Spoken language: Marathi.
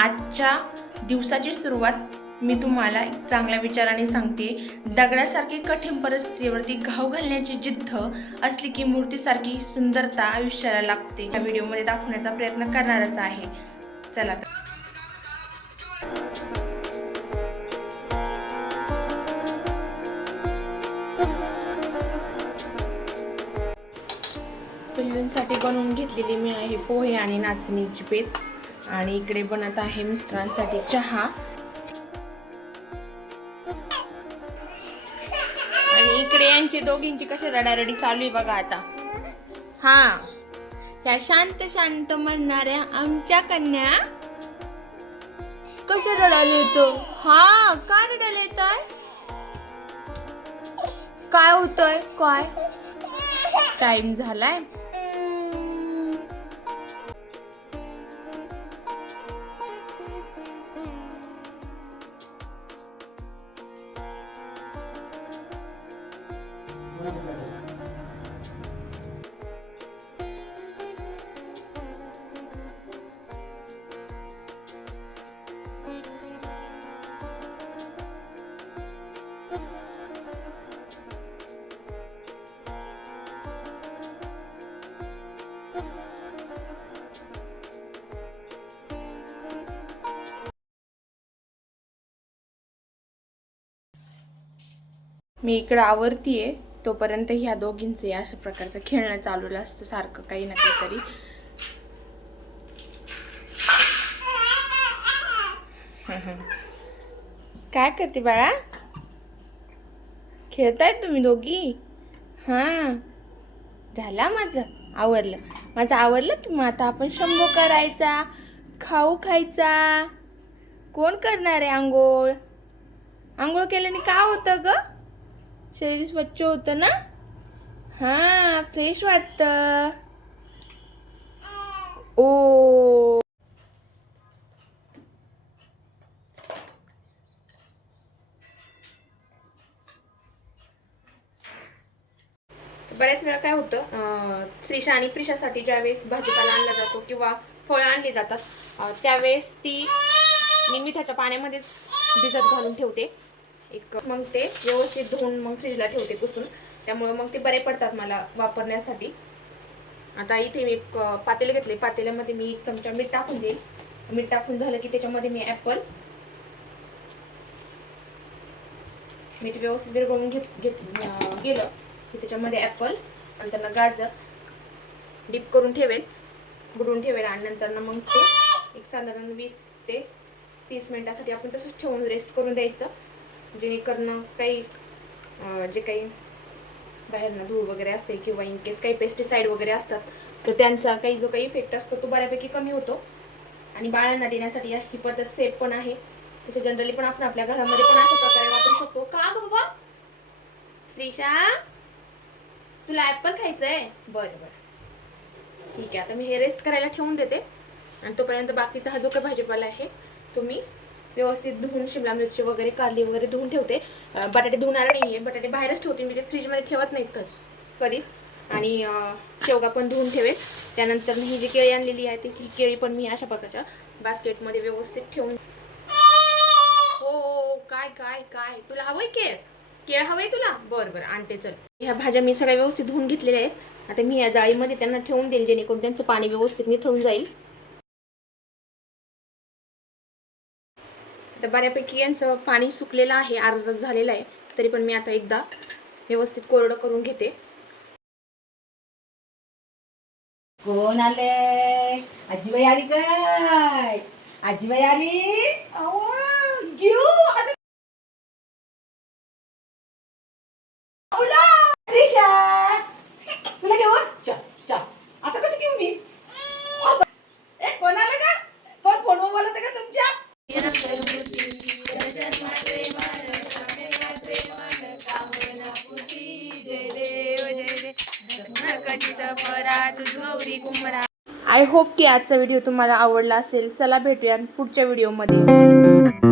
आजच्या दिवसाची सुरुवात मी तुम्हाला एक चांगल्या विचाराने सांगते. दगडासारखी कठीण परिस्थितीवरती घाव घालण्याची जिद्द असली की मूर्तीसारखी सुंदरता आयुष्याला लागते. या व्हिडिओमध्ये दाखवण्याचा प्रयत्न करणारच आहे. चला तर. पिल्लूंसाठी बनवून घेतलेली मी आहे पोहे आणि नाचणीची पेज आणि इकडे पण आता आहे मिस्टरांसाठी चहा. आणि इकडे यांची दोघींची कशी रडारडी चालू आहे बघा आता. हा. त्या शांत शांत म्हणणाऱ्या आमच्या कन्या. कशा रडायला येतो? हा का रडायला येत काय होतंय? काय? टाइम झालाय. मी इकडं आवरतीये. तोपर्यंत ह्या दोघींचे अशा प्रकारचं खेळणं चालू असतं सारखं काही ना काहीतरी. काय करते बाळा? खेळताय तुम्ही दोघी? हां. झाला माझं आवरलं. माझं आवरलं की मग आता आपण शंभू करायचा खाऊ खायचा. कोण करणार आहे आंघोळ? आंघोळ केल्याने का होतं ग? शरीर स्वच्छ होतं ना? हां फ्रेश वाटतं. ओ. बऱ्याच वेळा काय होतं श्रीशा आणि प्रिशासाठी ज्यावेळेस भाजीपाला आणला जातो किंवा फळं आणली जातात त्यावेळेस ती मी मिठाच्या पाण्यामध्येच भिजत घालून ठेवते. एक मग ते व्यवस्थित धुवून मग फ्रीजला ठेवते पुसून. त्यामुळे मग ते बरे पडतात मला वापरण्यासाठी. आता इथे मी एक पातेले घेतले. पातेल्यामध्ये मी एक चमचा मीठ टाकून देईल. मीठ टाकून झालं की त्याच्यामध्ये मी ॲपल मीठ व्यवस्थित विरघळून घेत घेत गेलं की त्याच्यामध्ये ॲपल आणि त्यांना गाजर डीप करून ठेवेल बुडवून ठेवेल आणि नंतर मग ते एक साधारण वीस ते तीस मिनिटासाठी आपण तसंच ठेवून रेस्ट करून द्यायचं. जेणेकरून काही जे काही बाहेरनं धूळ वगैरे असते किंवा इन केस काही पेस्टिसाईड वगैरे असतात तर त्यांचा काही जो काही इफेक्ट असतो तो बऱ्यापैकी कमी होतो. आणि बाळांना देण्यासाठी ही पद्धत सेफ पण आहे. तसे जनरली पण आपण आपल्या घरामध्ये पण अशा प्रकारे वापरू शकतो. का ग बाबा? श्रीशा? तुला ऍपल खायचंय? बरं बरं. ठीक आहे आता मी हे रेस्ट करायला ठेवून देते. आणि तोपर्यंत बाकीचा हा जो काही भाजीपाला आहे तो मी व्यवस्थित धुवून शिमला मिरची वगैरे कारली वगैरे धुवून ठेवते. बटाटे धुवणार नाही आहे बटाटे बाहेरच ठेवते. मी ते फ्रीजमध्ये ठेवत नाहीत कधी कधीच. आणि शेवगा पण धुवून ठेवेल. त्यानंतर मी ही जी केळी आणलेली आहे ती ही केळी पण मी अशा प्रकारच्या बास्केटमध्ये व्यवस्थित ठेवून हो काय काय काय? तुला हवंय केळ? केळ हवंय तुला? बरं बरं. आणते चल. ह्या भाज्या मी सगळ्या व्यवस्थित धुवून घेतलेल्या आहेत. आता मी या जाळीमध्ये त्यांना ठेवून देईल जेणेकरून त्यांचं पाणी व्यवस्थित निथळून जाईल. आता बऱ्यापैकी यांचं पाणी सुकलेलं आहे अर्धा तास झालेलं आहे. तरी पण मी आता एकदा व्यवस्थित कोरडं करून घेते. कोण आले? आजीबाई आली काय? आजीबाई आली? घेऊ. आय होप की आजचा व्हिडिओ तुम्हाला आवडला असेल. चला भेटूया पुढच्या व्हिडिओमध्ये